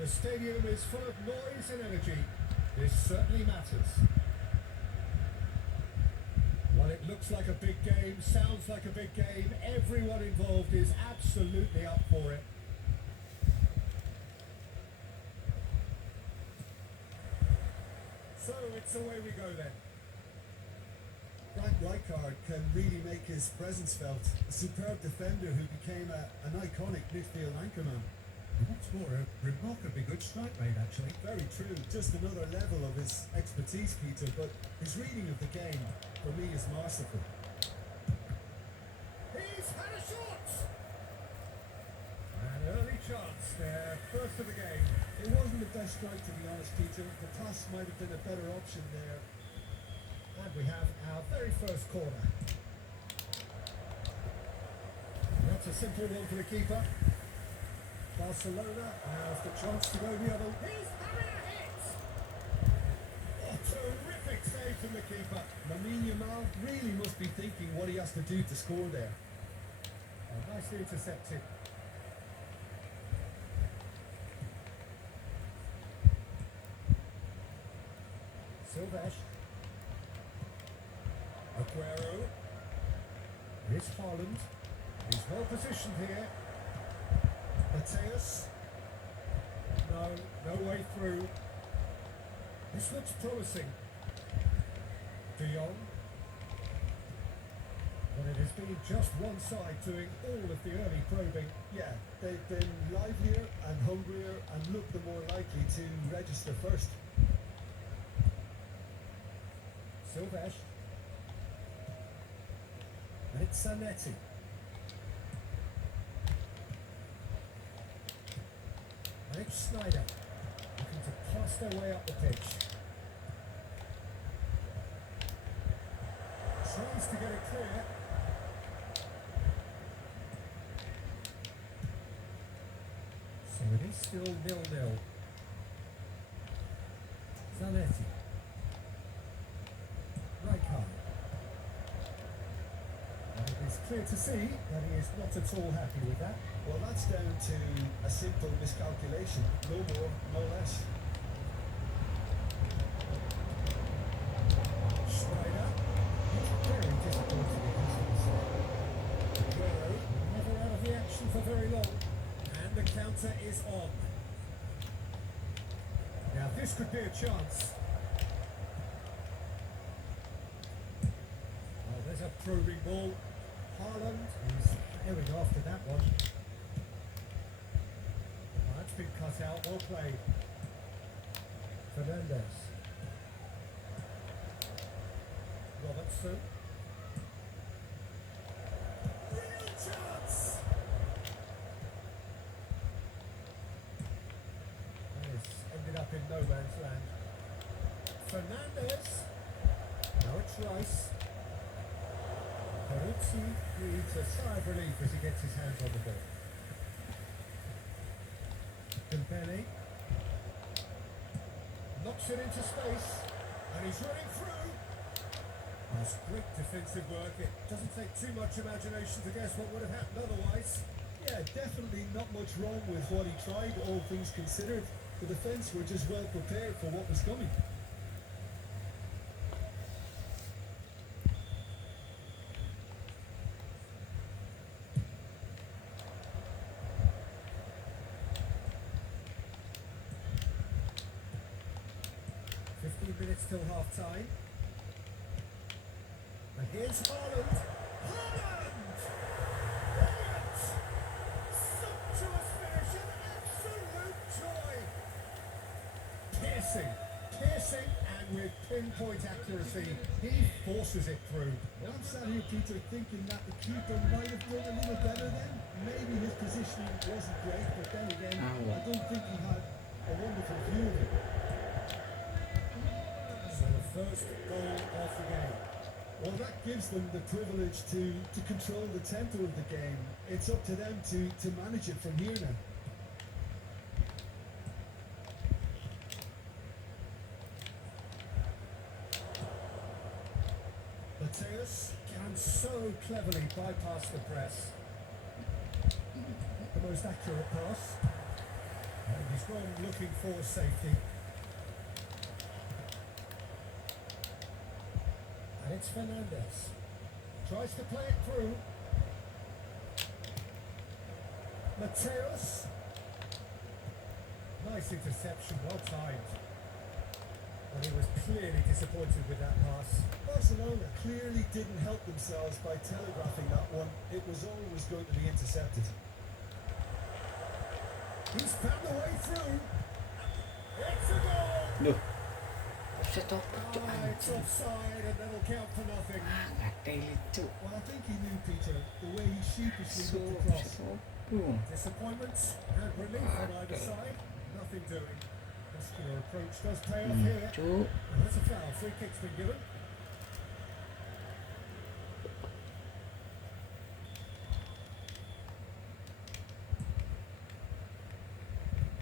The stadium is full of noise and energy. This certainly matters. Well, it looks like a big game, sounds like a big game. Everyone involved is absolutely up for it. So it's away we go then. Frank Rijkaard can really make his presence felt. A superb defender who became an iconic midfield anchorman. What's more, a remarkably good strike rate, actually. Very true, just another level of his expertise, Peter, but his reading of the game, for me, is masterful. He's had a shot! An early chance there, first of the game. It wasn't the best strike, to be honest, Peter. The pass might have been a better option there. And we have our very first corner. That's a simple one for the keeper. Barcelona have the chance to go the other. He's having a hit! Oh, terrific save from the keeper. Lamine Yamal really must be thinking what he has to do to score there. Oh, nicely intercepted. Silvesh. Aguero. Here's Haaland. He's well positioned here. Mateus. No way through. This looks promising. De Jong. But it has been just one side doing all of the early probing. Yeah, they've been livelier and hungrier and looked the more likely to register first. Silvesh. And it's Zanetti. And it's Snyder, looking to pass their way up the pitch. Tries to get it clear. So it is still 0-0. Zanetti. Rijkaard. And it is clear to see that he is not at all happy with that. Well, that's down to a simple miscalculation. No more, no less. Schneider. Very disappointed it has to be said. Aguero, never out of the action for very long. And the counter is on. Now this could be a chance. Oh, there's a probing ball. Haaland is airing after that one. Oh, that's been cut out. Well played. Fernandez. Robertson. Real chance! And it's ended up in no man's land. Fernandez. Now it's Rice. Peruzzi needs a sigh of relief as he gets his hands on the ball. Dembele knocks it into space, and he's running through. That's great defensive work. It doesn't take too much imagination to guess what would have happened otherwise. Yeah, definitely not much wrong with what he tried, all things considered. The defence were just well prepared for what was coming. Minutes till half time. And here's Haaland. Haaland! Brilliant! Sumptuous finish and absolute joy. Piercing and with pinpoint accuracy, he forces it through. Well, I'm sat here, Peter, thinking that the keeper might have done a little better then. Maybe his positioning wasn't great, but then again, I don't think he had a wonderful view of it. First goal of the game. Well, that gives them the privilege to control the tempo of the game. It's up to them to manage it from here now. Mateus can so cleverly bypass the press. The most accurate pass. And he's from looking for safety. And it's Fernandez. Tries to play it through. Mateus. Nice interception, well timed. And he was clearly disappointed with that pass. Barcelona clearly didn't help themselves by telegraphing that one. It was always going to be intercepted. He's found the way through. It's a goal! Duh. Stop itu It's anjing. offside and that'll count for nothing. Ngatain itu. Well, I think he knew, Peter, the way he sheepishly looked across. Disappointment and relief on either side. Nothing doing. Muscular approach does pay off here. Cuk. And that's a foul. Free kick's been given.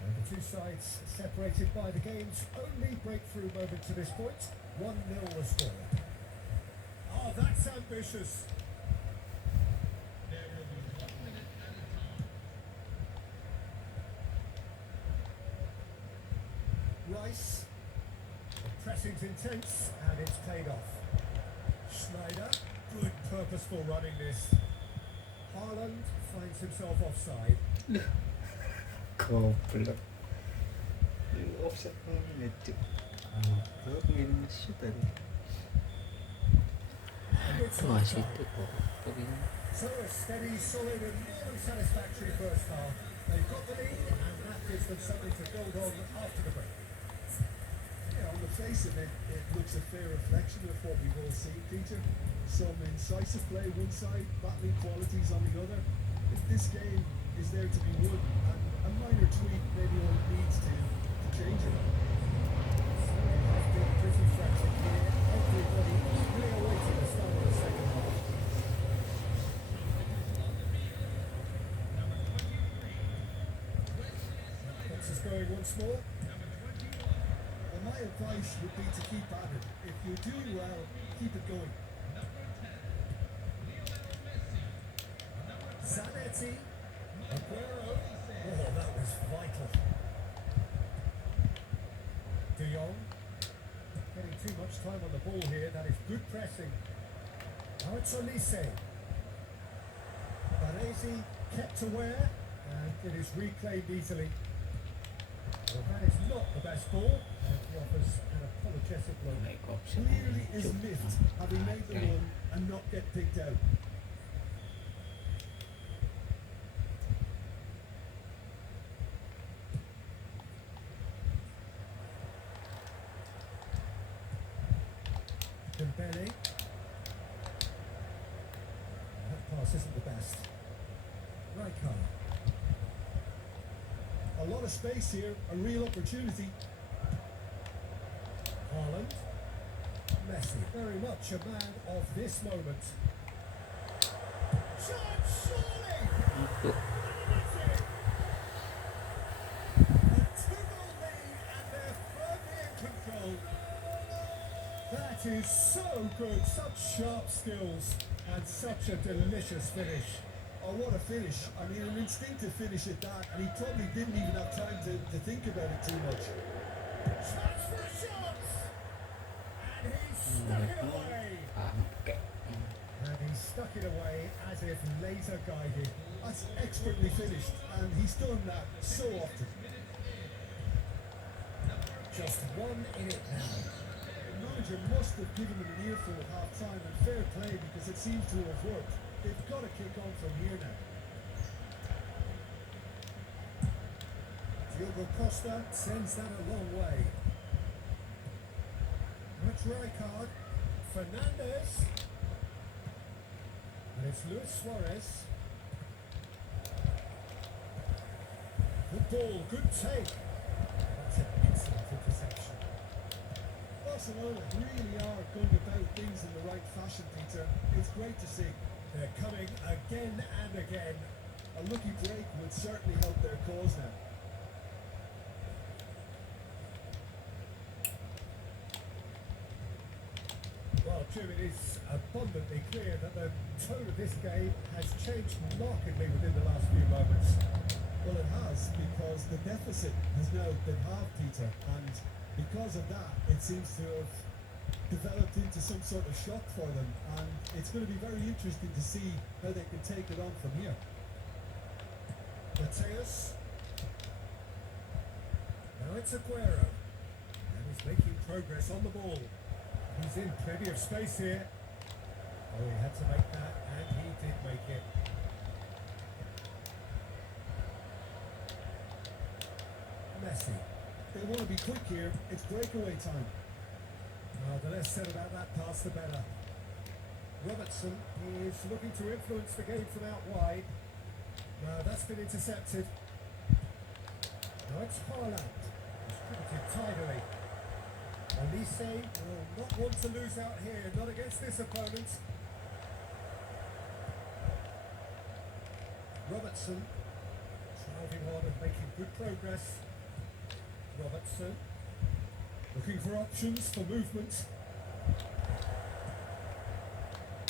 And the two sides separated by the game's only breakthrough moment to this point. 1-0 the score. Oh, that's ambitious. Rice. The pressing's intense and it's paid off. Schneider. Good purposeful running this. Haaland finds himself offside. Goblok. Lu offset banget cuk. Goblok main shoot tadi. And it's Wah half-time. situ kok. Begini. So a steady, solid and more than satisfactory first half. They've got the lead and that gives them something to build on after the break. Yeah, on the face of it, it looks a fair reflection of what we've all seen, Peter. Some incisive play one side, battling qualities on the other. If this game is there to be won, and a minor tweak maybe only needs to change it. So it has been pretty frantic here. Everybody eagerly awaiting the start of the second half. This is going once more. Well, my advice would be to keep at it. If you're doing well, keep it going. Zanetti. Aguero. Oh, that was vital. De Jong. Getting too much time on the ball here. That is good pressing. Now it's Olise. Baresi kept aware. And it is reclaimed easily. Well, that is not the best ball. And he offers an apologetic look. Naik offset. Clearly is miffed, having made the run and not get picked out. Dembele. That pass isn't the best. Rijkaard. A lot of space here, a real opportunity. Haaland. Messi, very much a man of this moment. Shot, surely! Itu. That's it! A 2-0 lead and they're firmly in control. That is so good, such sharp skills and such a delicious finish. Oh, what a finish. I mean, an instinctive finish at that, and he probably didn't even have time to think about it too much. Chance for a shot! And he stuck it away! Pakai. And he stuck it away as if laser guided. That's expertly finished, and he's done that so often. Just one in it now. The manager must have given him an earful at half-time, and fair play because it seems to have worked. They've got to kick on from here now. Diogo Costa sends that a long way. That's Rijkaard. Fernandez. And it's Luis Suarez. Good ball, good take. That's an excellent interception. Barcelona really are going about things in the right fashion, Peter. It's great to see. They're coming again and again. A lucky break would certainly help their cause now. Well, Jim, it is abundantly clear that the tone of this game has changed markedly within the last few moments. Well, it has, because the deficit has now been halved, Peter, and because of that, it seems to have developed into some sort of shock for them, and it's going to be very interesting to see how they can take it on from here. Mateus. Now it's Aguero. And he's making progress on the ball. He's in plenty of space here. Oh, he had to make that, and he did make it. Messi. They want to be quick here. It's breakaway time. Well, the less said about that pass, the better. Robertson is looking to influence the game from out wide. No, that's been intercepted. Now it's Kalah. Distributed tidily. Elise will not want to lose out here, not against this opponent. Robertson driving on and making good progress. Robertson looking for options for movement.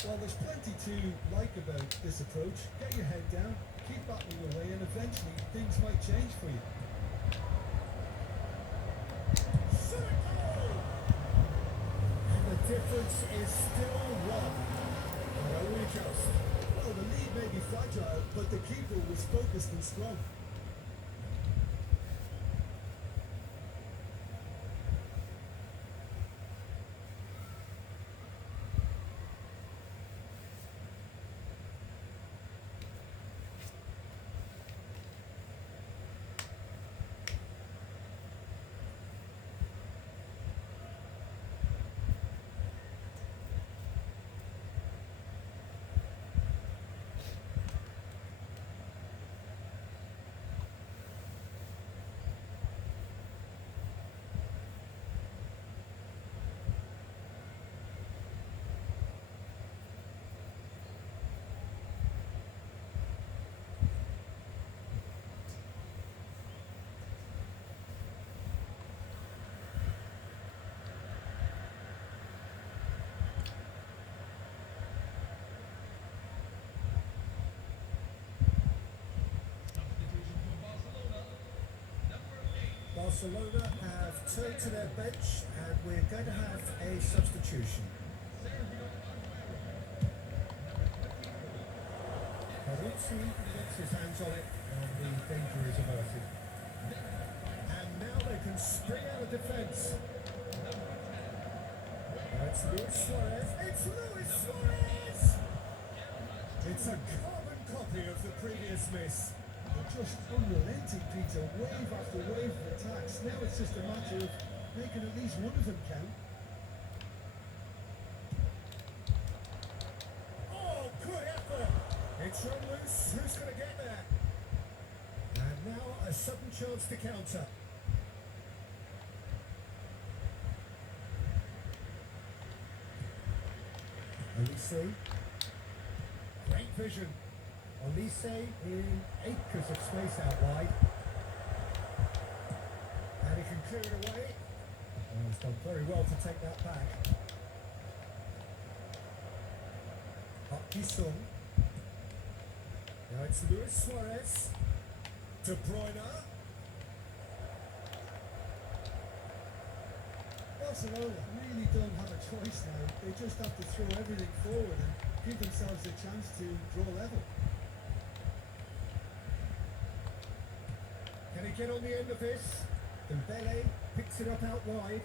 Well, there's plenty to like about this approach. Get your head down, keep battling away, and eventually things might change for you. Shot it goal! And the difference is still one. But only just. Well, the lead may be fragile, but the keeper was focused and strong. Barcelona have turned to their bench and we're going to have a substitution. Peruzzi gets his hands on it and the danger is averted. And now they can spring out of defence. Now it's Luis Suarez. It's Luis Suarez! It's a carbon copy of the previous miss. They're just unrelenting, Peter. Wave after wave of attacks. Now it's just a matter of making at least one of them count. Oh, good effort! It's run loose. Who's going to get there? And now a sudden chance to counter. Elise. Great vision. Elise in acres of space out wide. And he can clear it away. And he's done very well to take that back. Up Gisung. Now it's Luis Suarez. De Bruyne. Barcelona really don't have a choice now. They just have to throw everything forward and give themselves a chance to draw level. Can he get on the end of this? Dembele picks it up out wide.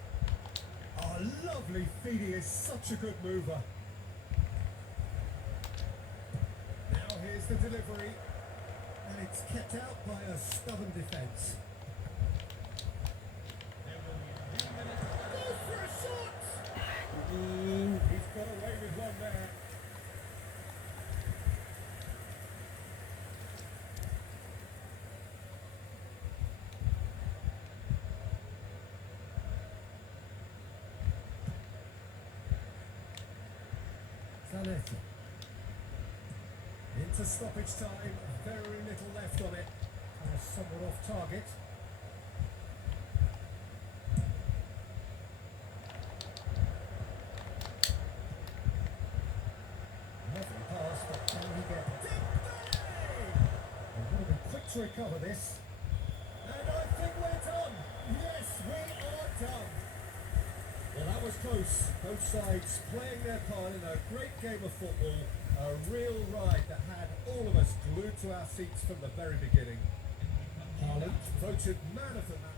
Oh, lovely feed. He is such a good mover. Now here's the delivery. And it's kept out by a stubborn defence. Go for a shot! He's got away with one there. Zanetti. Into stoppage time, very little left on it. Somewhat off target. Lovely pass, but can he get Dembele! And what a quick to recover this. And I think we're done. Yes, we are done. Well, that was close. Both sides playing their part in a great game of football. A real ride that had all of us glued to our seats from the very beginning. Haaland voted man of the match.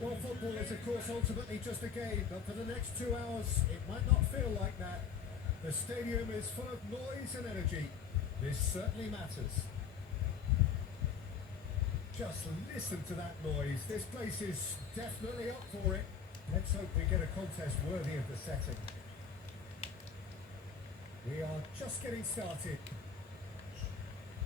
Well, football is, of course, ultimately just a game, but for the next 2 hours, it might not feel like that. The stadium is full of noise and energy. This certainly matters. Just listen to that noise. This place is definitely up for it. Let's hope we get a contest worthy of the setting. We are just getting started.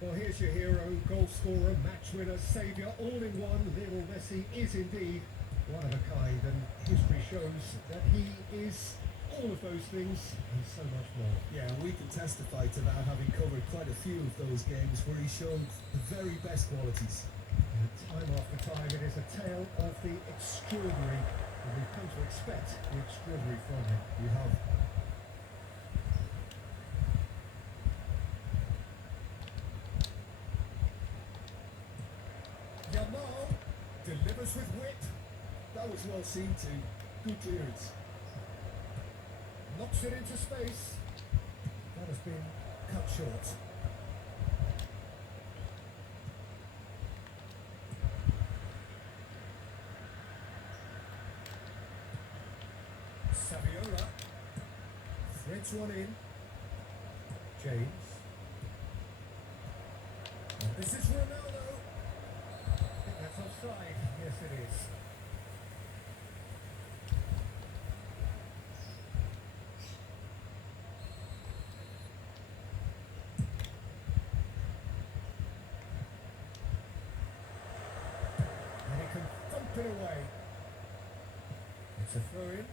Well, here's your hero, goal scorer, match winner, saviour, all in one. Lionel Messi is indeed one of a kind, and history shows that he is all of those things and so much more. Yeah, we can testify to that, having covered quite a few of those games where he showed the very best qualities. And time after time, it is a tale of the extraordinary, and we've come to expect the extraordinary from him. We have. Yamal delivers with wit, That was well seen too. Good clearance. knocks it into space. That has been cut short. Saviola threads one in. James. And this is Ronaldo. I think that's offside. Yes, it is. And he can thump it away. It's a throw in.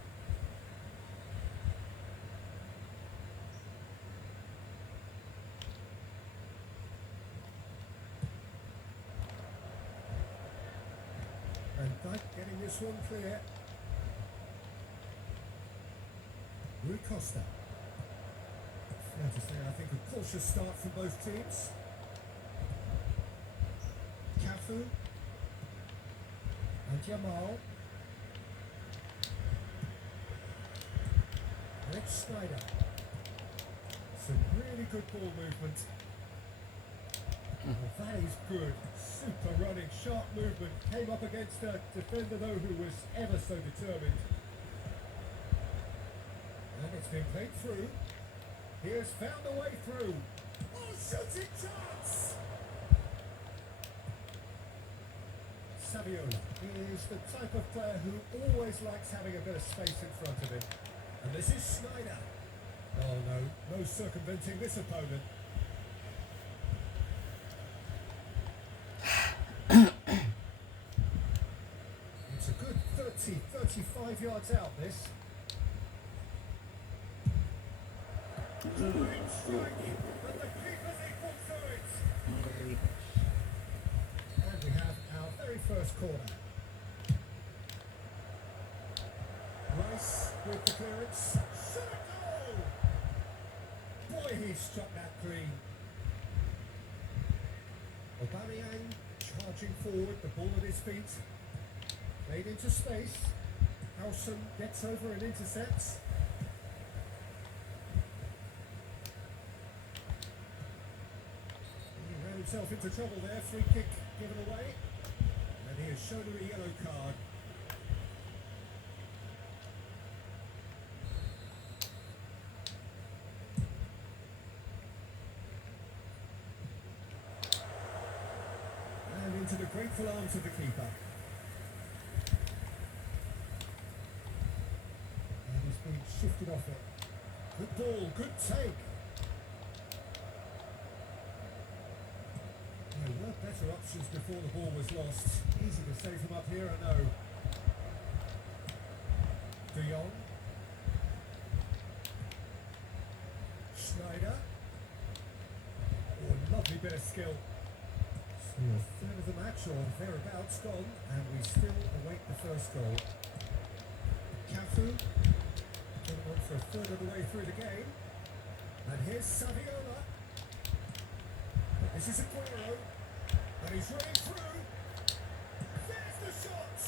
And Dyke getting this one clear. Rui Costa. Fair to say, I think a cautious start from both teams. Cafu. And Jamal. Alex Snyder. Some really good ball movement. Well, that is good. Super running, sharp movement. Came up against a defender, though, who was ever so determined. And it's been played through. He has found a way through. Oh, shooting chance! Saviola. He is the type of player who always likes having a bit of space in front of him. And this is Snyder. Oh no, no circumventing this opponent. It's a good 30, 35 yards out, this. Great strike, but the keeper's equal to it. Ngeri. And we have our very first corner. Rice with the clearance. Shot a goal! Boy, he struck that clean. Aubameyang charging forward, the ball at his feet. Played into space. Howson gets over and intercepts. He ran himself into trouble there. Free kick given away. And he has shown him a yellow card. And into the grateful arms of the keeper. And he's been shifted off it. Good ball, good take. There were better options before the ball was lost. Easy to save him up here, I know. De Jong. Schneider. Oh, lovely bit of skill. So a third of the match or thereabouts gone, and we still await the first goal. Cafu. Going on for a third of the way through the game. And here's Saviola. This is Aguero. And he's running through. There's the shot!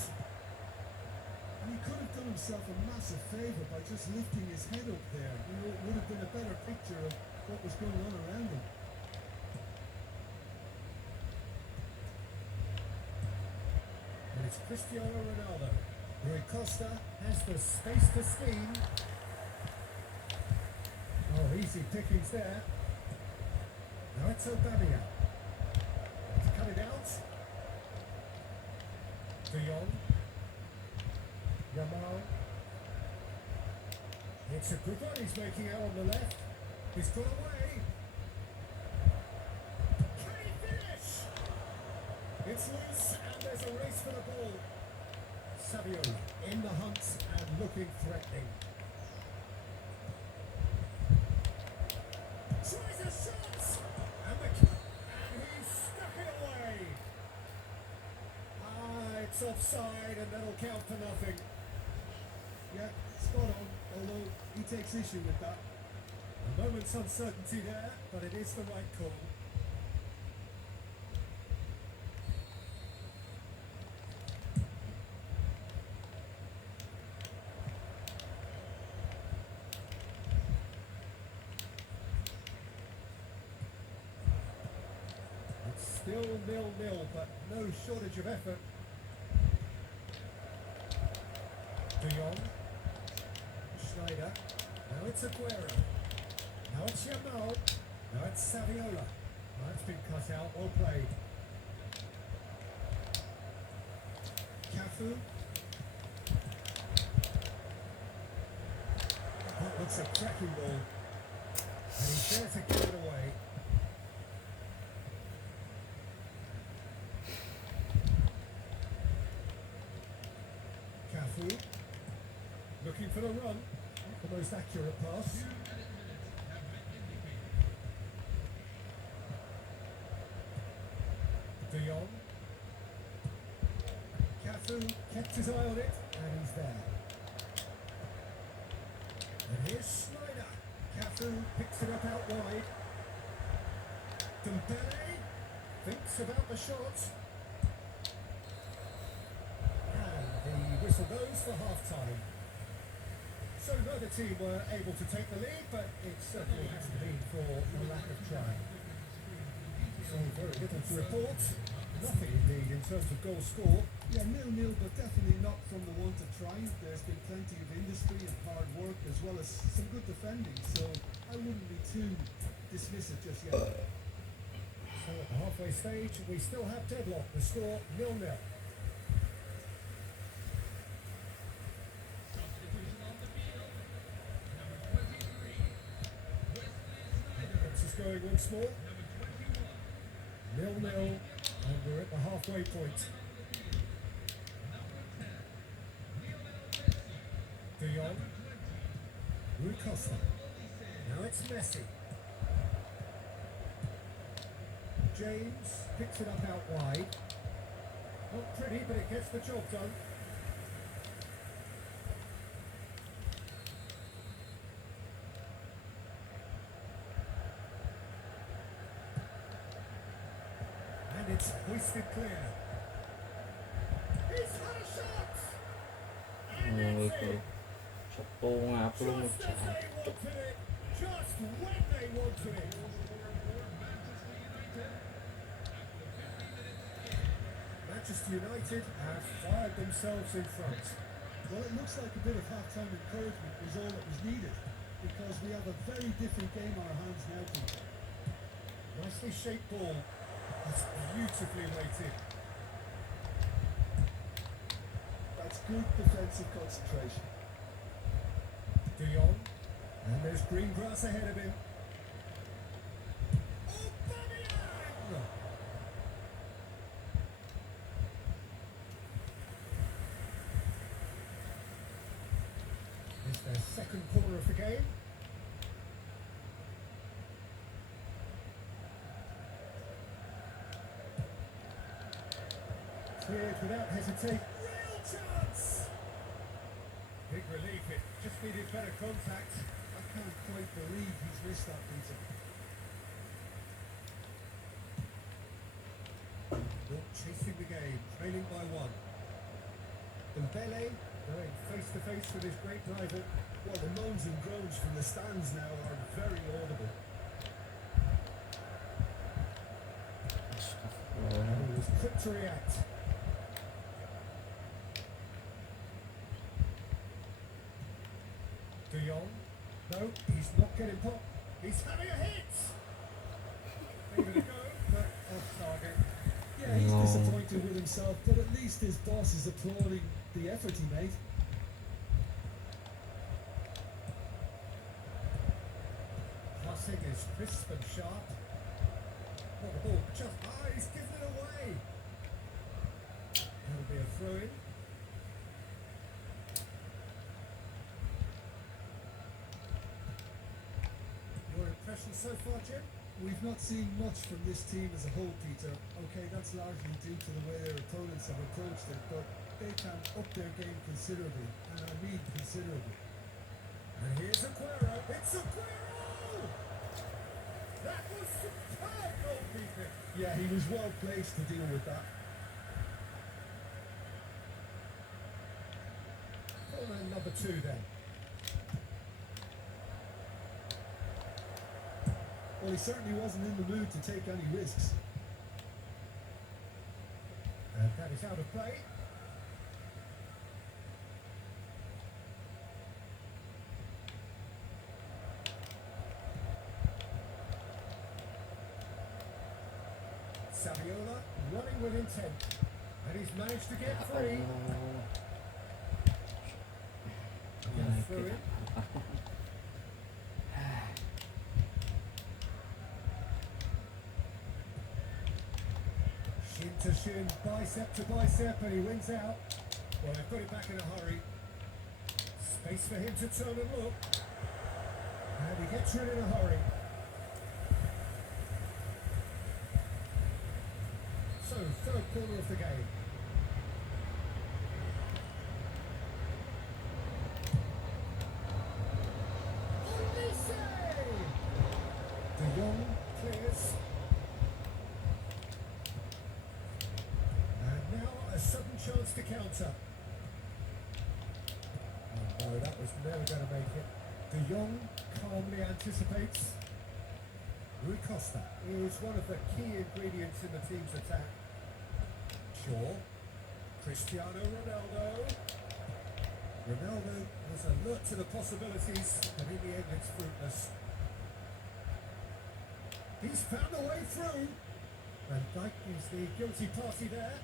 And he could have done himself a massive favour by just lifting his head up there. You know, it would have been a better picture of what was going on around him. And it's Cristiano Ronaldo. Rui Costa has the space to scheme. Oh, easy pickings there. Now it's Aubameyang. To cut it out. De Jong. Yamal. It's a good one he's making out on the left. He's got away. Can he finish? It's loose and there's a race for the ball. Saviola in the hunt and looking threatening. Tries a shot! And he stuck it away. It's offside and that'll count for nothing. Yeah, spot on, although he takes issue with that. A moment's uncertainty there, but it is the right call. It's still 0-0, but no shortage of effort. De Jong. Schneider. Now it's Aguero. Now it's Yamal. Now it's Saviola. Now it's been cut out. Well played. Cafu. That looks a cracking ball. And he's there to give it away. Cafu. Looking for the run. The most accurate pass. De Jong. Cafu kept his eye on it, and he's there. And here's Schneider. Cafu picks it up out wide. Dembele thinks about the shot. And the whistle goes for half-time. So neither team were able to take the lead, but it certainly hasn't been for a lack of trying. So very little to report. Nothing indeed in terms of goal score. Yeah, 0-0, but definitely not from the want of trying. There's been plenty of industry and hard work, as well as some good defending, so I wouldn't be too dismissive just yet. So at the halfway stage, we still have deadlock. The score 0-0. going once more. 0-0, and we're at the halfway point. De Jong. Rui Costa. Now it's Messi. James picks it up out wide. Not pretty, but it gets the job done. And it's hoisted clear. He's had a shot! And Oh, it's itu in! Sopo ngupload Just as they wanted it! Just when they wanted it! Manchester United have fired themselves in front. Well, it looks like a bit of half-time encouragement was all that was needed, because we have a very different game on our hands now, Peter. Nicely shaped ball. It's beautifully weighted. That's good defensive concentration. De Jong. And there's green grass ahead of him. Aubameyang! It's their second corner of the game. Cleared without hesitation. Real chance! Big relief, it just needed better contact. I can't quite believe he's missed that, Peter. Not chasing the game, trailing by one. Dembele going face to face with his great rival. Well, the moans and groans from the stands now are very audible. And he was quick to react. De Jong. No, he's not getting popped. He's having a hit! Gave it a go, but off target. Yeah, he's No. disappointed with himself, but at least his boss is applauding the effort he made. Passing is crisp and sharp. Not the ball, just he's given it away. That'll be a throw-in. Your impression so far, Jim? We've not seen much from this team as a whole, Peter. Okay, that's largely due to the way their opponents have approached it, but they can up their game considerably, and I mean considerably. And here's Aguero. It's Aguero! That was superb goalkeeping. Yeah, he was well placed to deal with that. Corner number 2 then. Well, he certainly wasn't in the mood to take any risks. And that is out of play. Saviola running with intent. And he's managed to get free. Yeah, through it. Shin to shin, bicep to bicep, and he wins out. Well, they've got it back in a hurry. Space for him to turn and look. And he gets rid in a hurry. So, third corner of the game. Olise! De Jong clears. And now a sudden chance to counter. Oh no, that was never going to make it. De Jong calmly anticipates. Rui Costa is one of the key ingredients in the team's attack. Shaw. Cristiano Ronaldo. Ronaldo was alert to the possibilities, but in the end it's fruitless. He's found a way through. Van Dijk is the guilty party there.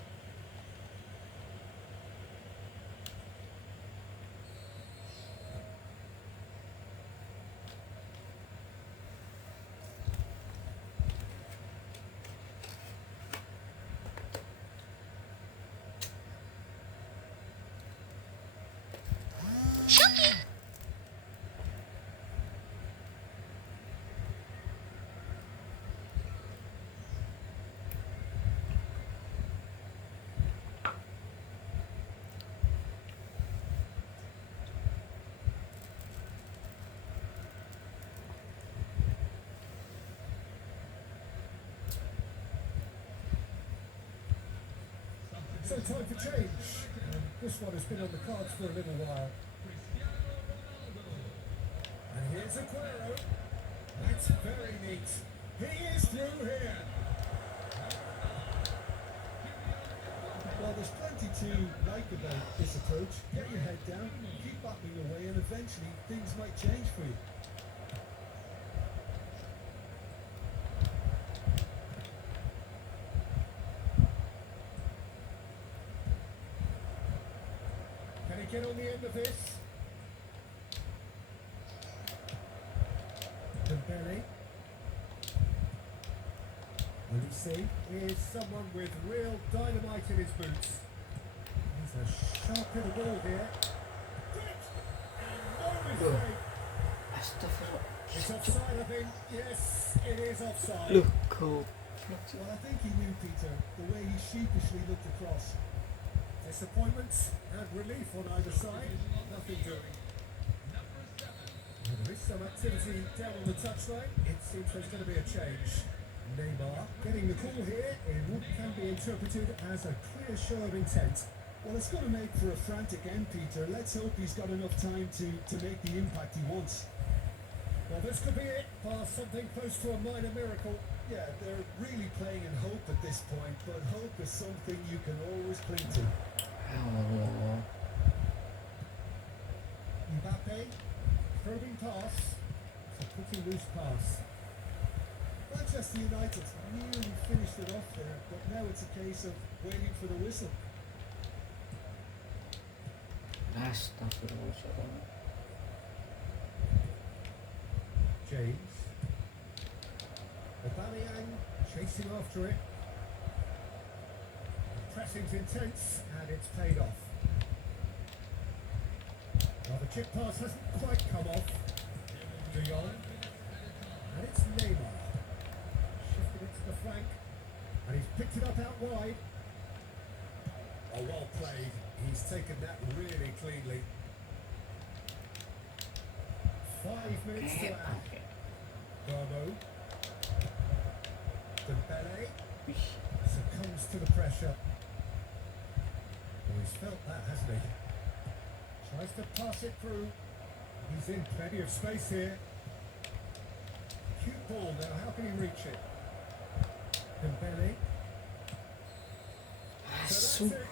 So time for change. This one has been on the cards for a little while. And here's Aguero. That's very neat. He is through here. Well, there's plenty to like about this approach. Get your head down, keep battling away, and eventually things might change for you. Can he get on the end of this? Dembele. Will he see? Here's someone with real dynamite in his boots. He's a sharp little ball here. And no mistake. Astagfirullah. It's offside, I think. Yes, it is offside. Look, cool. Well, I think he knew, Peter, the way he sheepishly looked across. Disappointment and relief on either side. Nothing doing. Well, there is some activity down on the touchline. It seems there's going to be a change. Neymar getting the call here in what can be interpreted as a clear show of intent. Well, it's going to make for a frantic end, Peter. Let's hope he's got enough time to make the impact he wants. Well, this could be it. Past something close to a minor miracle. Yeah, they're really playing in hope at this point, but hope is something you can always cling to. Allah. Mbappe, probing pass. It's a pretty loose pass. Manchester United nearly finished it off there, but now it's a case of waiting for the whistle. Astagfirullah. James. Aubameyang chasing after it. Pressing's intense and it's paid off. Well, the chip pass hasn't quite come off. De Jong. And it's Neymar. Shifted it to the flank. And he's picked it up out wide. Oh, well played. He's taken that really cleanly. 5 minutes to add. Bravo. Dembele succumbs to the pressure. Well, he's felt that, hasn't he? Tries to pass it through. He's in plenty of space here. Cute ball now, how can he reach it? Dembele. So that's it.